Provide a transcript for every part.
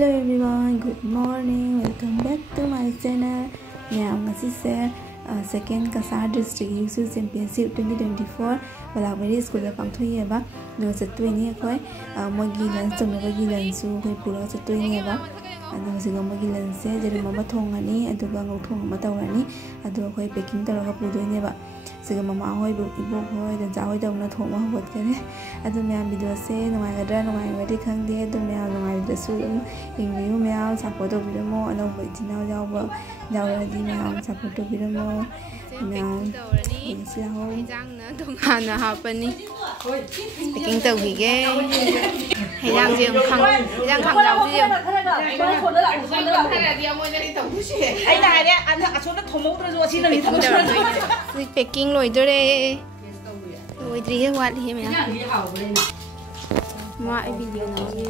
Hello everyone, good morning, welcome back to my channel. Ngasi second Kasar District USU Championship 2024 Balagmeri School da pangthoi ba no chatoi ni khoi mogi lan chongi lan su khoi pura chatoi ni ba adu siga mogi lan se jeri mama thongani adu ga ngau thong ma tawrani adu khoi packing taraga pudoi ni ba siga mama hoi bu ibo hoi da ja hoi da na thong ma hot kare adu me video se ngai gadra ngai wadi khang de adu me ngai da su ing view me support video mo ano ba jinao jaw ba jaw ra di me support video mo Hana hapani packing tàu gì ghê hay đang gì không đang khẳng giàu gì anh này đấy anh số nó thùng mốc rồi xin là mình thùng rồi packing rồi tôi đây rồi thì cái quạt thì mẹ mà ai video nó như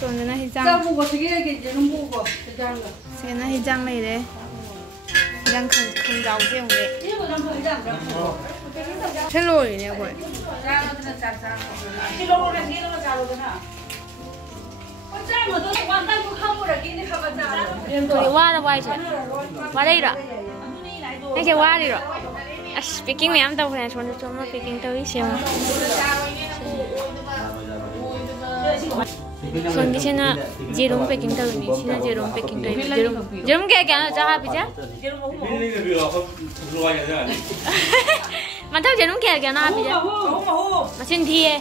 so na hijang se na hijang này đấy hijang không giàu chứ không đấy thế lồi này rồi tôi qua đâu vậy chứ qua đây rồi anh chơi qua đi rồi speaking này em đâu phải cho nó speaking tới xem Son di sana jerum packing tahu ni, sini jerum packing tahu. Jerum क्या जहाँ pizza? मतलब jerum क्या ना pizza? Machine थी है।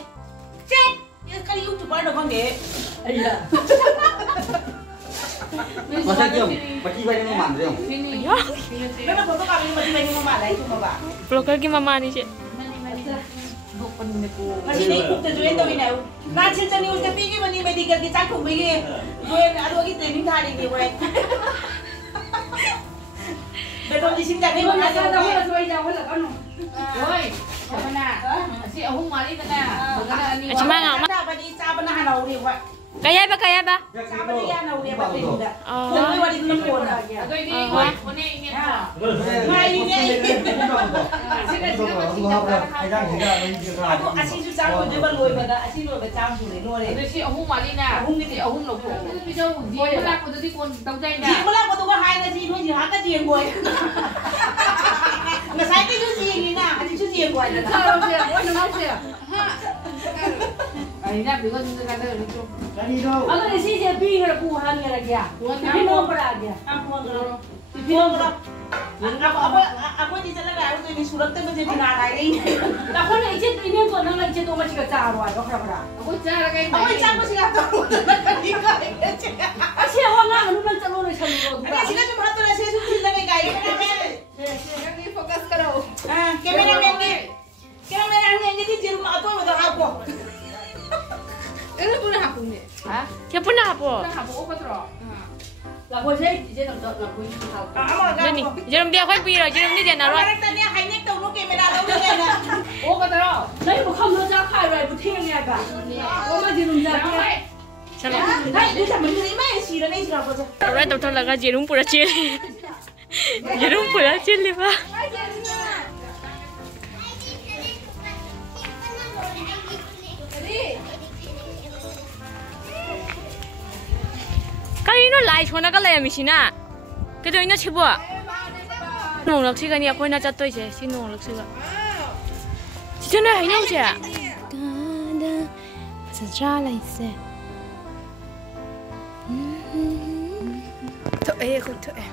ये कल YouTuber लोगों ने masa dia pagi balik mama dia Kenapa foto kami bagi mama lah itu mama Vlogger की mama ni sih Masih ni ikut tujuan tu ini Nah cerita ni untuk pergi mana medical kita cakap pergi Tujuan ada lagi training hari ni boleh Betul di sini tak ni mana ada boleh tujuan jauh lah kan Oi mana si ahung mari kena Cuma nggak Ada apa di cara pernah hanau ni buat Kaya ba? Sama dia hanau dia buat ni dah Jadi wadi tu nombor dah Aduh ini ini ingin Mai ini Aku asyik susah aku juga loi pada asyik loi bercam sulit loi. Itu si ahung mali na. Ahung ni ahung loi. Itu bisa dia melak itu di kon tahu saya na. Dia melak betul kan hai na si loi si hak kan jieng boy. Nggak saya tu jieng ni na, asyik tu jieng boy. Tahu saya, oh nama saya. Ini nak bikin itu kata itu. अगर इसी से भी अगर पूहा नहीं लग गया ये no पड़ा गया Aku di jalan raya tu ini surat tu macam mana lagi? Aku ni ini tu nang lagi tu macam kita cari apa apa. Aku cara kayak Aku cakap mesti kata. Asyik orang ngan lu nak calon ni calon. Ada sini cuma satu nasi susu lagi gaya. Yang ni fokus karo. Kameramen ni di jerum apa betul apa? Ini punya aku ni. Siapa nak apa? Aku apa terus? Lagu saya nak lagu ini tahu. Jadi jerum dia kau pilih, jerum ni dia nak Orang tadi hanya tahu nak kamera tahu ni kan? Oh apa terus? Saya bukan nak cakap kai rai bukan ni apa. Orang jadi rumah ni. Salah. Hai, dia sama ni mana sih? Ni sih apa sih? Orang tahu laga jerum pura cil. Jerum pura cil ni ba? Kanino light hona ka lay misina. Kedo ina chibo. Nong lak si kani ako na chatoi je, si nong lak si ka. Si chana hai nong je. Sa cha lai se. To eh ko to eh.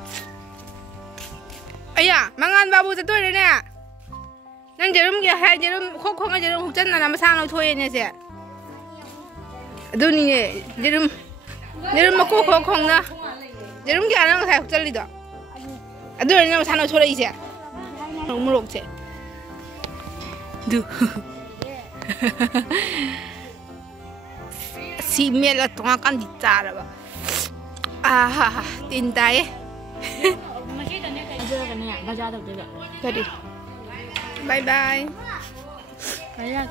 Aya, mangan babu chatoi re ne. Nang jerum ge hai jerum khok khok jerum hujan na ma sang lo thoi ne se. Adu ni ne jerum Jerum aku kong na, jerum kaya orang saya cari dah. Aduh, ini nama sana curi je, muruk je. Duh, si mela tengah kan dicara ba. Ah, tintai. Masih tanya kayak gitu kan ya, baca tahu juga. Jadi, bye bye. Kayak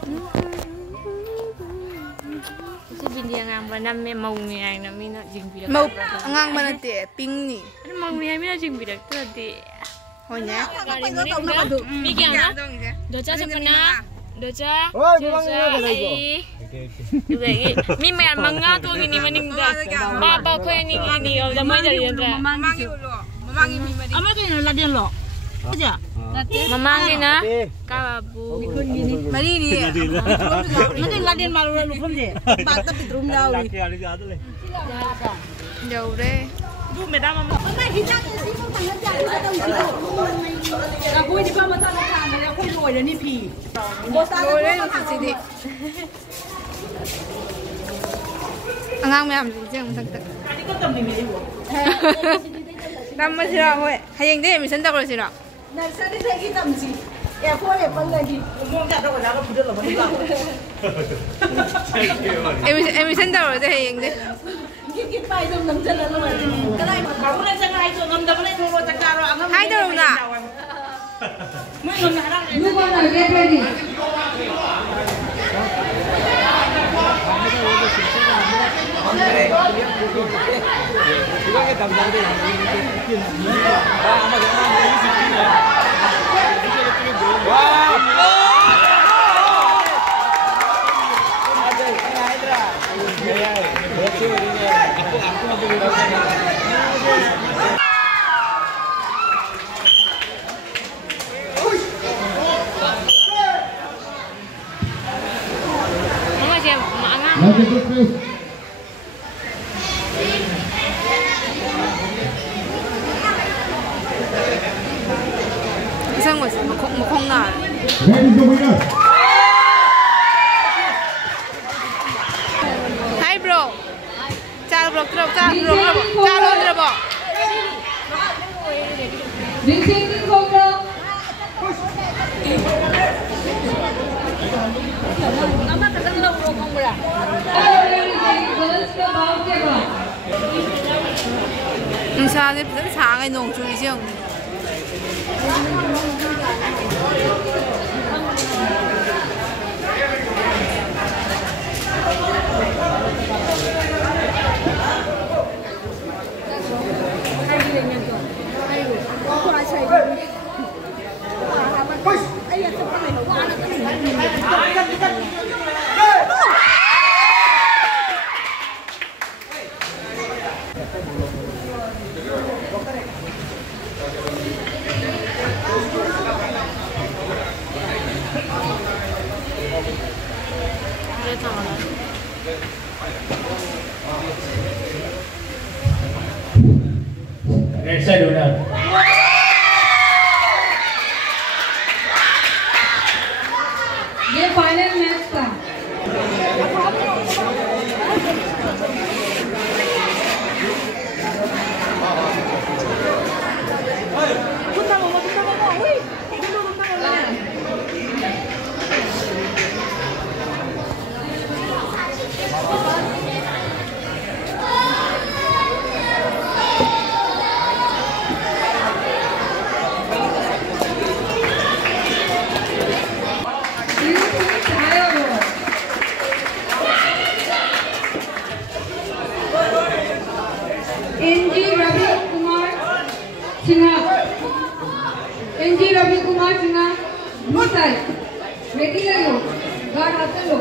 Si binti ngang ba nam me mau ni ai na mi na jing bi Mau ngang mana te ping ni. mau ni ai mi na jing bi dak tu di Honya. mi kya na do cha sa pana Doja. Mi mẹ manga tu gini maning da. Baba ko ini gini zaman jadi da. Mamangi ulo. Mamangi mi mari. Ama tu yang ladin lo. Aja. Mamang ni na. Kabu. Mari ni. Nanti ladin malu lu pun je. Bata pitrum jauh. Jauh deh. Du medam mama. Aku ini kau masa nak kan, aku loi dah ni pi. Jauh deh masih sini. Angang mẹ làm gì chứ không thật thật. Tadi kau tam ni meri wo. Làm mà xíu rồi, hay yang deh mình sentak rồi xíu rồi. Nak sari lagi tam si. Ya kau le pun lagi. Umum tak tahu nak pudut lah mana. Em sentak rồi hay yang deh. Gigit pa itu ngam jalan lu. Kalau kamu nak jangan itu ngam dah boleh turun cakar angam. Hai dah na. Mai ngam harang. You gonna get ready. Isang mo mukhang nga. Hi bro. Chào bro, chào bro. Ding ding ding go bro. Nama kadang lau rokong bra. Girls ka bao ke ba. Sa thì rất sáng ngày nông chui chứ. Right side owner. ये final match था. NG Ravi Kumar Singha, blue side. Ready लो, guard हाथ लो.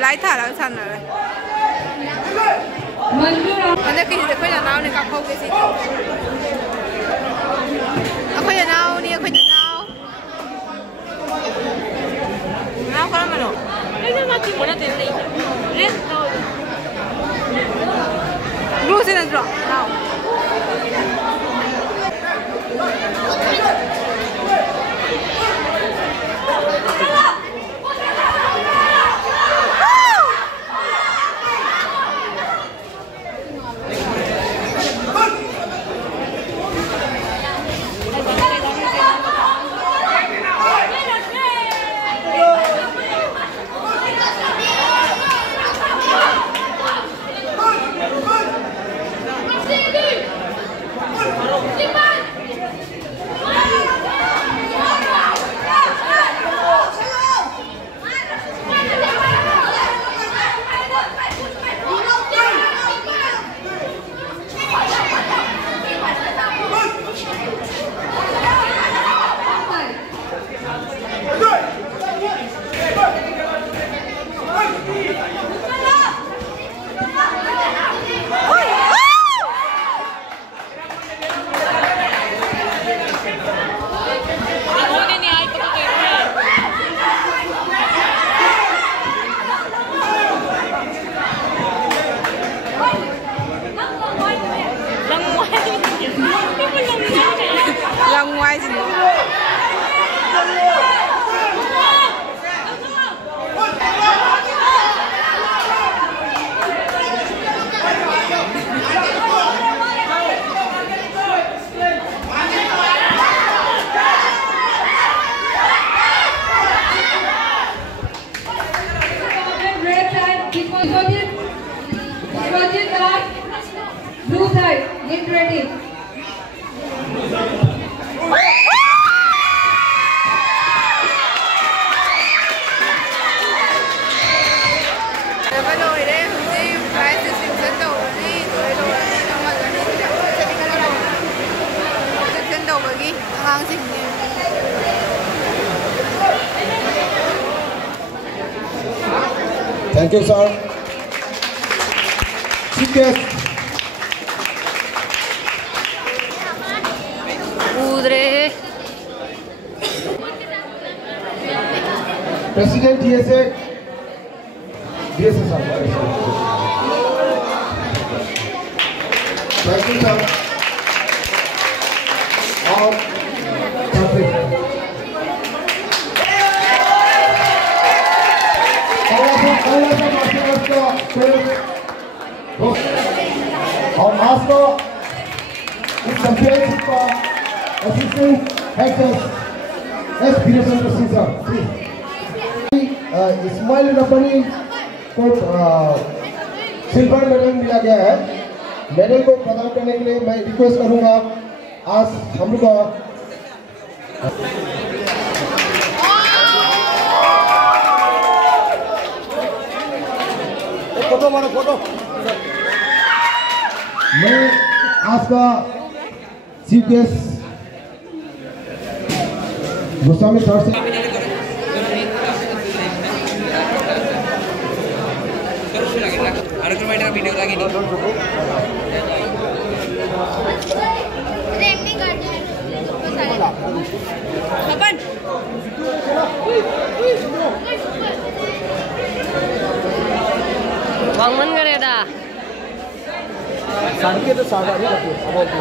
Lái thả là sẵn rồi. Mà nếu khi thì khuyên là nào này gặp không cái gì. Khuyên là nào, đi khuyên là nào. Nào có lắm mà nó. Đây là chỉ muốn là tiền gì. Riết thôi. Blue sẽ là rõ. Nào. Blue side, get ready. Thank you, sir. Chief guest. President DSA. DSA, sir. Thank you, sir. All our master is championship assistant actors experience procedure. Ismail Rabbani को silver medal मिला गया है। Medal को प्रदान करने के लिए मैं रिक्वेस्ट करूंगा आज हम लोग फोटो मारो फोटो। मैं आज का चीफ गेस्ट गोस्वामी सर से वीडियो लगी Bangun nggak ada? Sanki itu sahabat ini tapi apa itu?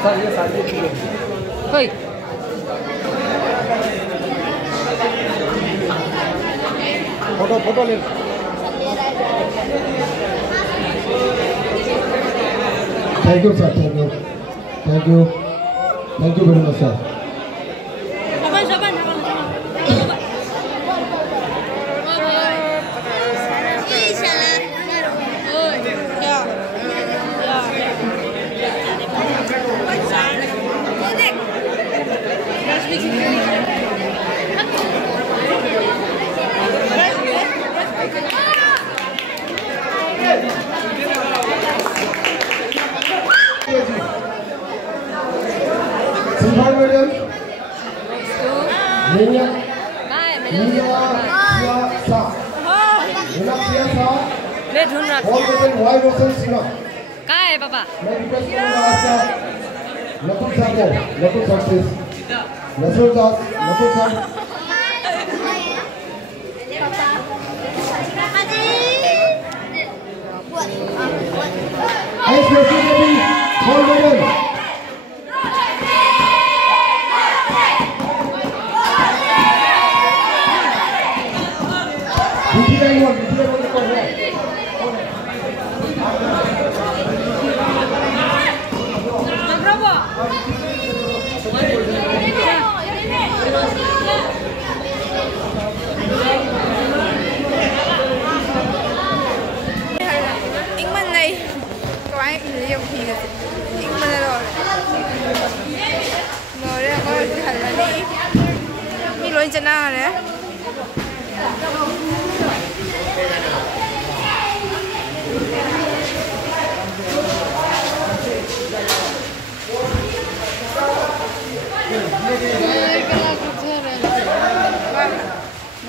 Sanki itu. Hoi. Photo ले thank you sir thank you very much sir silver medal मैं ढूंढ रहा गोल्ड मेडल वाई रोशन सिन्हा कहाँ है पापा? मैं रिक्वेस्ट करूंगा आपका नकुल सर को Nakul sir please Nakul sir आइस रोशन ने भी gold medal Chana re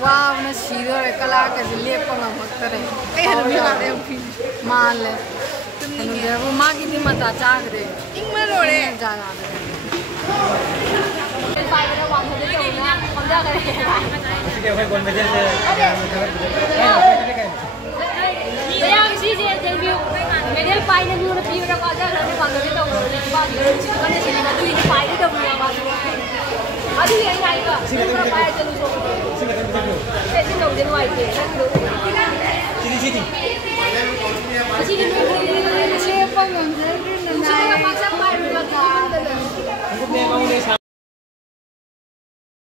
wow na sido re kala ka dile ko na maktare ai hanu mi gaade phi मान ले तुम ये वो मां की दी मत चाक रे ing ma lo re जा जा फाइव ने वहां से जो ना हम जा करे ठीक है भाई गोल्ड मेडल से Saya sih interview medal final dulu lebih udah pada nanti panggil itu orang kan di sini nanti ini final itu punya apa? Aduh yang lain kak, berapa aja lu so? Sini dong jadi white deh. Sini. Sini dulu. Siapa yang jadi? Siapa yang paksa final?